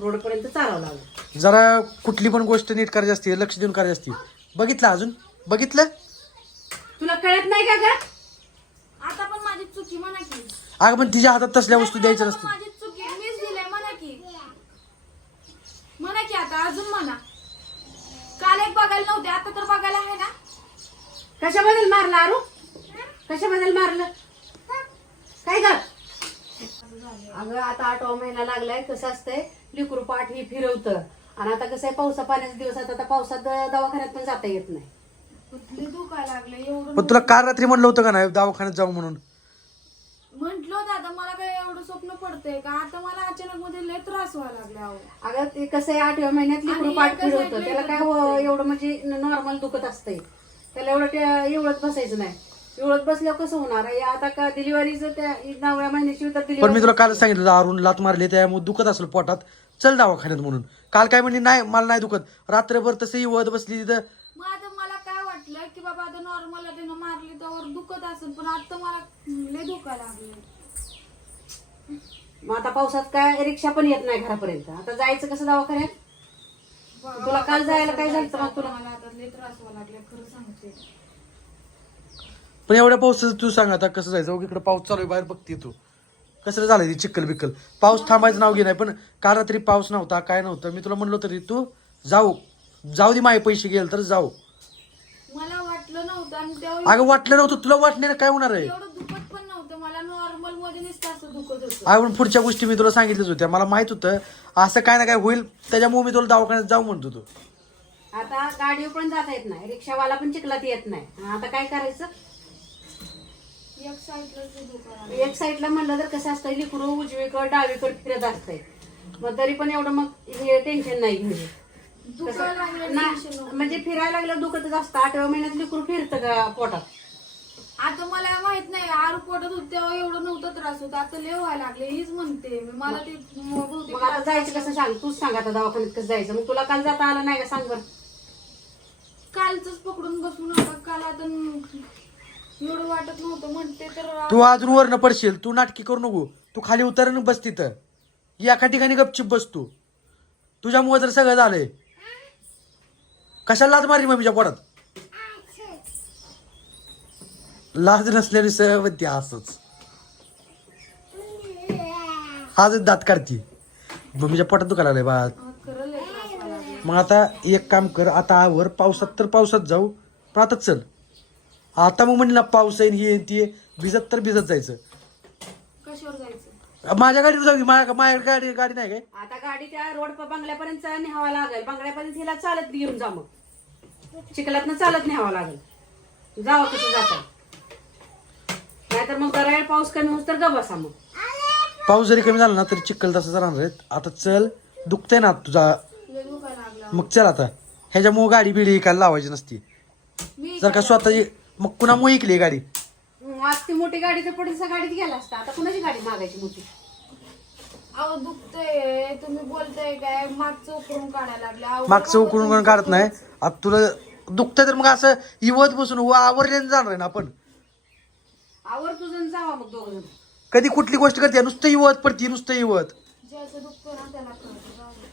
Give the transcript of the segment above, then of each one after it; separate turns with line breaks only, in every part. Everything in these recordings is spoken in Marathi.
रोडपर्यंत चालावं लागलं.
जरा कुठली पण गोष्ट नीट करायची असते लक्ष देऊन करायची असते. बघितलं अजून? बघितलं?
तुला कळत नाही का ग?
आता पण माझी चुकी म्हणा की.
अगं पण तिच्या हातात तसल्या वस्तू द्यायच्या
आता पण
नसते
माझी चुकी मीच दिलंय म्हणा की. म्हणा की आता अजून म्हणा. काल एक बघायला नव्हते आता तर बघायला आहे ना?
कशाबद्दल मारलं आरू? कशाबद्दल मारलं? काय ग? अगं आता आठवा महिना लागलाय कसं असतंय? लिकरू पाठ ही फिरवतं. आणि आता कसं आहे पावसा पाण्याचे दिवस आहेत आता पावसात दवाखान्यात पण जाता येत नाही.
कुठले दुखायला लागले? एवढं
पण तुला काल रात्री म्हणलं होतं का नाही दवाखान्यात जाऊ म्हणून?
म्हंटल दादा मला काय एवढं स्वप्न पडतंय का? आता मला अचानक मध्ये लय त्रास व्हायला लागला अहो.
अगं ते कसं आहे आठव्या महिन्यात लिकरू
आणि
पाठ फिरवतं. त्याला
का
काय? हो- एवढं म्हणजे नॉर्मल दुखत असतंय. त्याला एवढं एवढंच बसायचं नाही. एवढंच बसल्यावर कसं होणार आहे? आता का डिलिव्हरीचं त्या नवव्या महिन्याची तर
पण मी तुला काल सांगितलं अरुण लात मारली त्यामुळे दुखत असेल पोटात. चल दवाखान्यात म्हणून. काल काय म्हणली? नाही मला नाही दुखत. रात्रभर तसंही वत बसली तिथं.
मग आता मला काय वाटलं की बाबा आता नॉर्मल त्यानं मारली तर दुखत असेल पण आता मला लय दुखायला लागले
मग आता पावसात काय रिक्षा पण येत नाही घरापर्यंत. आता जायचं कसं दवाखान्यात? तुला काल जायला काय झालं मग तुला?
मला आता लय त्रास व्हायला लागले खरं सांगते.
पण एवढ्या पावसाचं तू सांग आता कसं जायचं? इकडे पाऊस चालू आहे बाहेर बघते तू. कसं झालं ती चिक्कल बिक्कल पाऊस थांबायचं नाव घे नाही पण काल रात्री पाऊस नव्हता काय नव्हतं? मी तुला म्हणलो तरी तू जाऊ. जाऊ दे माझे पैसे गेले तर जाऊ.
मला वाटलं नव्हतं आणि तेव्हा
अगं वाटलं नव्हतं तुला वाटण्यानं काय होणार आहे?
एवढं दुखत पण नव्हतं. मला नॉर्मलमध्ये नुसतं असं दुखत होतं.
अगं पुढच्या गोष्टी मी तुला सांगितल्याच होत्या. मला माहीत होतं असं काय ना काय होईल त्याच्यामुळे मी तुला दवाखान्यात जाऊ म्हणत होतो.
आता गाडीवर पण जाता येत नाही रिक्षावाला पण चिखलात येत नाही. आता काय करायचं?
एक साईडला
म्हणलं तर कसं असतं लिकडू उजवीकडे डावीकडे फिरत असतंय. मग तरी पण एवढं मग हे टेन्शन नाही घ्यायचं
दुखायला लागलं
ना-
tension नव्हतं.
म्हणजे फिरायला लागलं दुखतच असतं. आठव्या महिन्यात लिकरू फिरतं का पोटात?
आता मला माहीत नाही आरू पडत होत तेव्हा एवढं नव्हतं त्रास होता. आता लय व्हायला लागले हीच म्हणते मला ते
मग आता जायचं कसं सांग? तूच सांग आता दवाखान्यात कसं जायचं. मग तुला काल जाता आलं नाही का सांग बरं?
कालच पकडून बसून आता काल आता एवढं वाटत नव्हतं म्हणते तर
तू अजून वरनं पडशील तू नाटकी करू नको. तू खाली उतर आणि बस तिथं. एका ठिकाणी गपचिप बस तू. तुझ्यामुळे तर सगळं झालंय. कशाला लाज मारली मम्मीच्या पोटात लाज नसलेली सहवती असच. आजच दात काढती. मम्मीच्या पोटात दुखायला लागलंय बा
खरं लय त्रास व्हायला लागला.
मग आता एक काम कर आता आवर पावसात तर पावसात जाऊ पण आता चल. आता मग म्हणलं पाऊस आहे हे आहे, ते. भिजत तर भिजत जायचं.
कशावर जायचं?
माझ्या गाडीवर जाऊ की. माझ्या माझ्या गाडी गाडी नाही काय?
आता गाडी त्या रोड बंगल्यापर्यंत न्यावा लागेल. बंगल्यापर्यंत हिला चालत घेऊन जा मग. चिखलातनं चालत न्यावं लागेल. जावं कसं जाता? नाहीतर मग जरा वेळ पाऊस कमी होस तर ग बसा मग.
पाऊस जरी कमी झाला ना तरी चिखल तसंच राहणार आहेत. आता चल दुखतंय ना तुझा.
लय दुखायला लागला.
मग चल आता. ह्याच्यामुळे गाडी बिडी काय लावायची नसती.
मी
जर का स्वतःची मग कुणामुळे ऐकली गाडी?
आज ती मोठी गाडी तर पुढच्या गाडीत गेला असता. आता कुणाची गाडी मागायची मोठी?
अहो दुखतंय. तुम्ही बोलताय काय? मागचं उकरून काढायला लागले. अहो,
मागचं उकळून कोण काढत नाही. आता तुला दुखतंय तर मग असं इवत बसून व आवरल्याने जाणार आहे ना आपण.
आवर तुझं जावा मग दोघ जण
कधी कुठली गोष्ट करते? नुसतं इवत पडती नुसतं इवत.
ज्याचं दुखतं ना त्याला कळतं. जाऊ दे.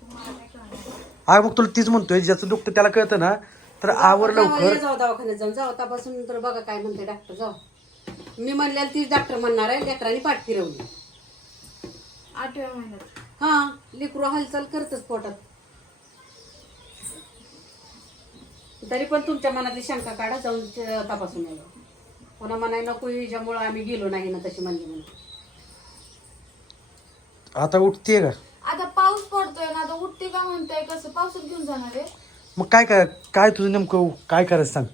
तुम्हाला काय कळणार?
हा मग तुला तीच म्हणतोय ज्याचं दुखतं त्याला कळतं ना. तर आवर लवकर.
जाऊ दवाखान्यात जाऊन जाऊ. तपासून तर बघा काय म्हणते डॉक्टर जाऊ. मी म्हणल्याला तीच डॉक्टर म्हणणार आहे लेकरांनी पाठ फिरवली.
आठव्या महिन्यात.
हा लिकरू हालचाल करतच पोटात. तरी पण तुमच्या मनातली शंका काढा जाऊन त- तपासून यावं पुन्हा म्हणाय नको हिच्यामुळं आम्ही गेलो नाही ना तशी म्हणली म्हणून.
आता उठतीये का?
आता पाऊस पडतोय ना आता उठते का म्हणताय कसं? पावसात घेऊन जाणार आहे.
मग काय काय काय तुझं नेमकं काय करायचं सांग?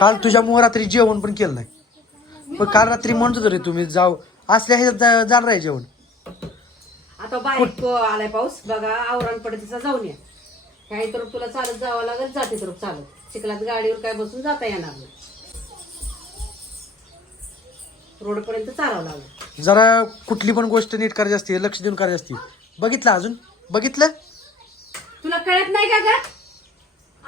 काल तुझ्या मुळे रात्री जेवण पण केलं नाही. पण काल रात्री म्हणत होतो रे तुम्ही जाऊ. असल्या ह्याच्यात जा- जाणार आहे जेवण.
आता बारीक आलाय पाऊस. बघा आवरण पडतीचा जाऊन या. काही तर तुला चालत जावं लागेल जाते तर चालत. चिखलात गाडीवर काय बसून जाता येणार नाही. रोडपर्यंत चालावं लागलं.
जरा कुठली पण गोष्ट नीट करायची असते लक्ष देऊन करायची असते. बघितलं अजून? बघितलं?
तुला कळत नाही का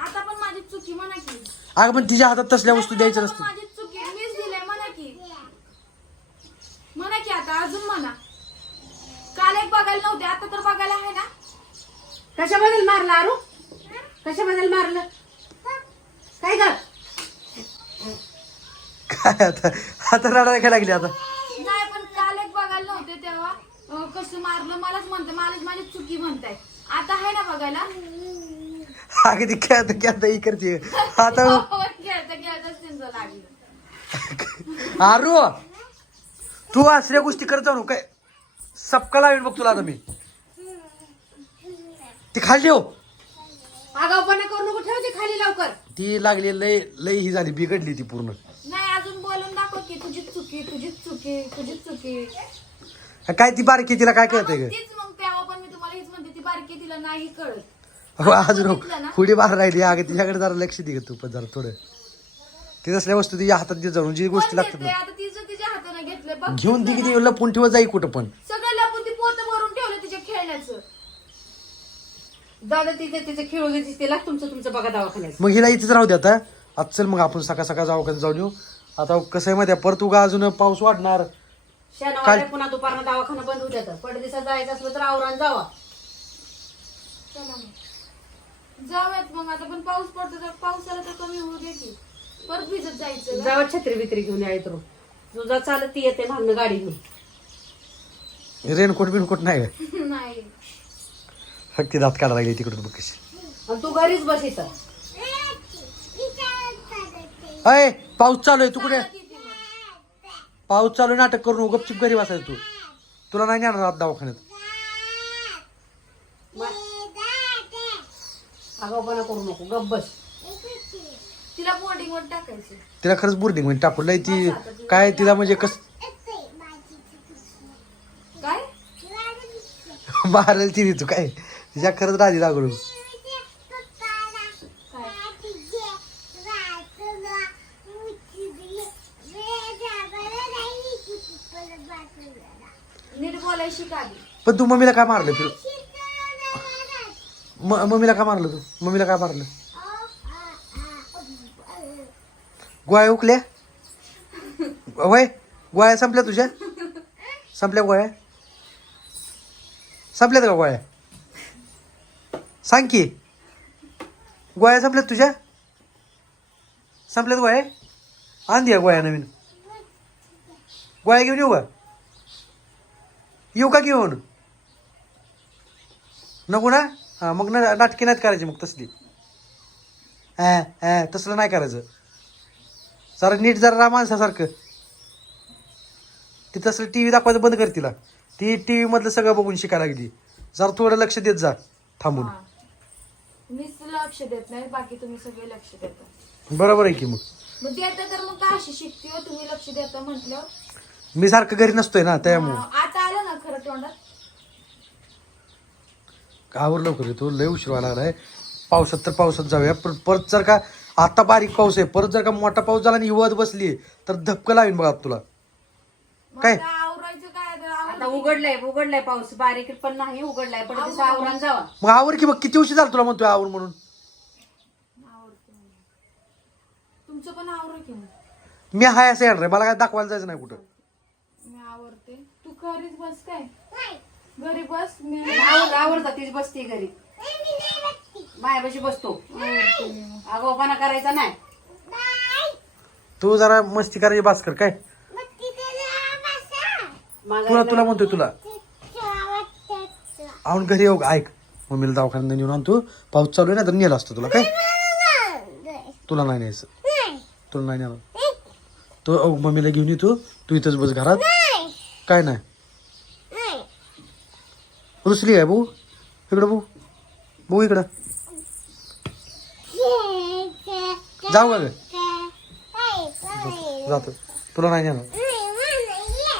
आता पण माझी चुकी म्हणा की.
अगं पण तिच्या हातात तसल्या वस्तू द्यायच्या
आता पण
नसते
माझी चुकी मीच दिलंय म्हणा की. म्हणा की आता अजून म्हणा. काल एक बघायला नव्हते आता तर बघायला आहे ना.
कशाबद्दल मारलं आरू? कशाबद्दल मारलं? काय ग?
काय आता? आता रडायला काय लागली आता?
नाही पण काल एक बघायला नव्हते तेव्हा. अं, कसं मारलं मलाच म्हणते मलाच माझी चुकी म्हणताय. आता आहे ना बघायला?
अगदी ती खेळता खेळता ही करते. आता
त्यांचं लागलं.
आरू तू असल्या गोष्टी करत जाऊ काय? सपका लावेन बघ तुला आता मी. ती खाली ठेव.
आगाऊपणा करू नको ठेवते खाली लवकर.
ती लागली लय लय ही झाली बिघडली ती पूर्ण.
नाही अजून बोलून दाखव की तुझीच चुकी तुझीच चुकी तुझीच चुकी.
काय ती बारकी तिला काय कळतंय ग?
तीच मग तेव्हा पण मी तुम्हाला हेच म्हणते ती बारकी तिला नाही कळत.
अहो, अजून? पुढे बाहेर राहिली. अगं तिच्याकडे जरा लक्ष दे तू पण जरा थोडं. ती तसल्या वस्तू तिच्या हातात दे जाऊन जी गोष्टी लागतात? ना.
आता तिचं तिच्या हाताने घेतलंय बघ
घेऊन ती किती लपून ठेवत जाई कुठं पण.
सगळं लपून ती पोत भरून ठेवलं तिच्या खेळण्याचं.
दादा तिथे तिथे खेळू देते तिला तुमचं तुमचं बघा दवाखान्यात.
मग हिला इथेच राहू दे आता. आता चल मग आपण सकाळ सकाळ जाऊ का जाऊन येऊ. आता कसं आहे माहिती परत उगा अजून पाऊस वाढणार.
शनिवारी पुन्हा दुपारनं दवाखाना बंद होत जातं पडदिसात जायचं असलं तर आवरान जावा.
चला मग. जाऊयात मग आता पण पाऊस पडतो तर पाऊस आला तर कमी होऊ दे की. परत भिजत जायचं?
जावा छत्री बित्री घेऊन यायत रो तुझा चालत ती येते मागणं गाडी घेऊन.
रेनकोट बिनकोट नाही का
नाही.
फक्त दात काढायला लागली तिकडून बघ कशी.
आणि तू घरीच बस इथं.
अय पाऊस चालू आहे तू कुठे? पाऊस चालू आहे नाटक करून गपचिप घरी बसायचं तू. तुला नाही नेणार आत दवाखान्यात.
आगाऊपणा करू नको गप बस.
तिला बोर्डिंग वर टाकायचं
तिला खरंच बोर्डिंग म्हणजे टाकून लय ती काय तिला म्हणजे कस
काय?
मारेल तिने तू काय? तिच्या खरंच राजी लागलो. पण तू मम्मीला काय मारलं फिर म- मम्मीला काय मारलं तू? मम्मीला काय मारलं? गोळ्या उकल्या वय गोळ्या संपल्या तुझ्या? संपल्या गोळ्या? संपल्यात का गोळ्या? सांग की. गोळ्या संपल्यात तुझ्या? संपल्यात गोळ्या? आण द्या गोळ्या नवीन. गोळ्या घेऊन येऊ का? येऊ का घेऊन? नको ना? हां मग ना नाटकी नाहीत करायची मग तसली. हा हा तसलं नाही करायचं. जरा नीट जरा राहा माणसासारखं. ती तसलं टी व्ही दाखवायचं बंद कर तिला. ती टी व्हीमधलं सगळं बघून शिकायला लागली. जरा थोडं लक्ष देत जा थांबून.
हा. मीच लक्ष देत नाही बाकी तुम्ही सगळे लक्ष देता
बरोबर आहे की मग.
मग देता तर मग का अशी शिकते हो तुम्ही लक्ष देता म्हटल्यावर?
मी सारखं घरी नसतोय ना त्यामुळं.
आता आलं ना खरं तोंडात?
आवर लवकर येतो लय उशीर व्हायला लागलाय. पावसात तर पावसात जाऊया पण परत जर का आता बारीक पाऊस आहे परत जर का मोठा पाऊस झाला आणि हिवत बसली तर धपकं लावीन बघा तुला.
मग
काय?
आवरायचं आता
उघडलाय उघडलाय पाऊस बारीक पण नाही उघडलाय पण तिथं आवरान जावा.
मग आवर की बघ किती उशीर झाला तुला म्हणतोय आवर म्हणून?
आवरते मला. तुमचं पण आवरा की मग.
मी हाय असं येणार आहे मला काय दाखवायला जायचं नाही कुठं.
मी आवरते. तू घरीच बस काय? घरी बस मी
आवडता तीच बसते घरी. मायापाशी बसतो. आगाऊपणा करायचा नाही.
तू जरा मस्ती करायची भास्कर काय?
माझा
तुला तुला म्हणतोय तुला. आवून घरी येऊ? ऐक. मम्मीला दवाखान्यात नेऊन आणतो. पाऊस चालू आहे ना तर नेला असतो तुला काय? तुला नाही न्यायचं. तुला नाही नेणार. तो अहो, मम्मीला घेऊन येतो तू. इथंच बस घरात. काय नाही? रुसली आहे भाऊ इकडं भाऊ भाऊ इकडं. जाऊ का ग? जातो. तुला नाही जाणार